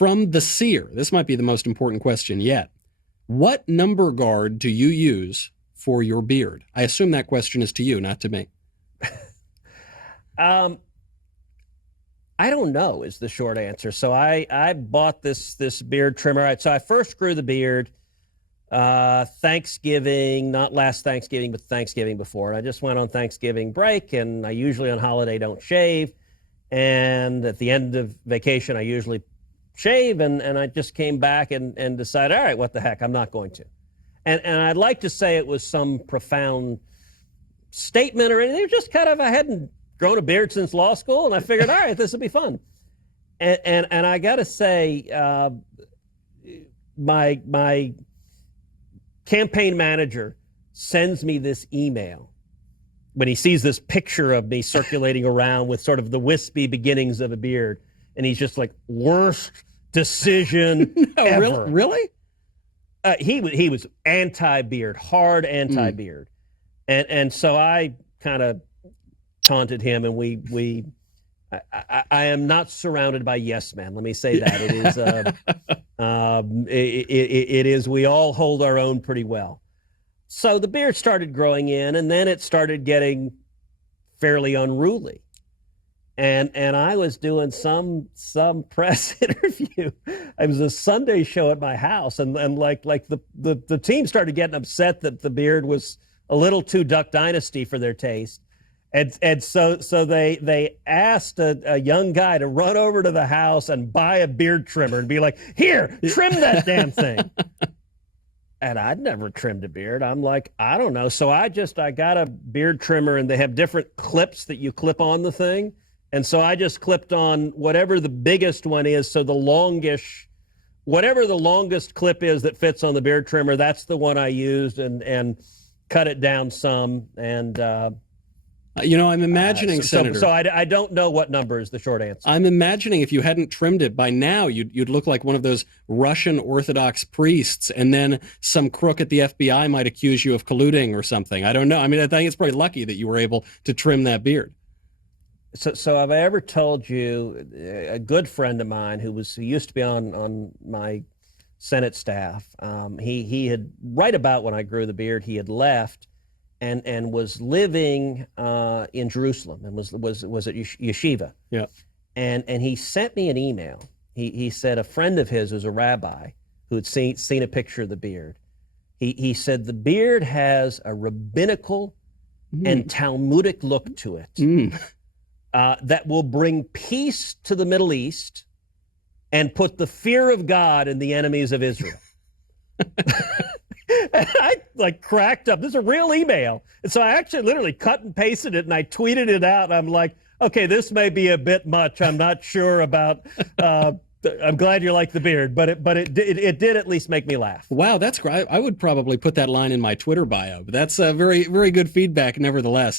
from the seer, this might be the most important question yet. What number guard do you use for your beard? I assume that question is to you, not to me. I don't know is the short answer. So I bought this beard trimmer. So I first grew the beard Thanksgiving, not last Thanksgiving, but Thanksgiving before. I just went on Thanksgiving break, and I usually on holiday don't shave. And at the end of vacation, I usually shave, and I just came back and decided, all right, what the heck, I'm not going to. And I'd like to say it was some profound statement or anything. It was just kind of, I hadn't grown a beard since law school, and I figured, all right, this will be fun. And I got to say, my campaign manager sends me this email when he sees this picture of me circulating around with sort of the wispy beginnings of a beard. And he's just like, worst decision ever. Really? He was anti-beard, hard anti-beard. And so I kind of taunted him, and I am not surrounded by yes men. Let me say that. It is, it is, we all hold our own pretty well. So the beard started growing in, and then it started getting fairly unruly. And I was doing some press interview. It was a Sunday show at my house, and like the team started getting upset that the beard was a little too Duck Dynasty for their taste. And so they asked a young guy to run over to the house and buy a beard trimmer and be like, here, trim that damn thing. And I'd never trimmed a beard. I'm like, I don't know. So I got a beard trimmer, and they have different clips that you clip on the thing. And so I just clipped on whatever the biggest one is. So whatever the longest clip is that fits on the beard trimmer, that's the one I used, and cut it down some. And, I'm imagining, Senator. So I don't know what number is the short answer. I'm imagining if you hadn't trimmed it by now, you'd look like one of those Russian Orthodox priests, and then some crook at the FBI might accuse you of colluding or something. I don't know. I mean, I think it's probably lucky that you were able to trim that beard. So have I ever told you, a good friend of mine who used to be on my Senate staff, he had, right about when I grew the beard, he had left and was living in Jerusalem, and was at yeshiva. Yeah. And he sent me an email. He said a friend of his who's a rabbi who had seen a picture of the beard. He said the beard has a rabbinical and Talmudic look to it. That will bring peace to the Middle East and put the fear of God in the enemies of Israel. And I cracked up. This is a real email. And so I actually literally cut and pasted it, and I tweeted it out. And I'm like, okay, this may be a bit much. I'm not sure about, I'm glad you like the beard, but it did at least make me laugh. Wow, that's great. I would probably put that line in my Twitter bio. But that's very, very good feedback nevertheless.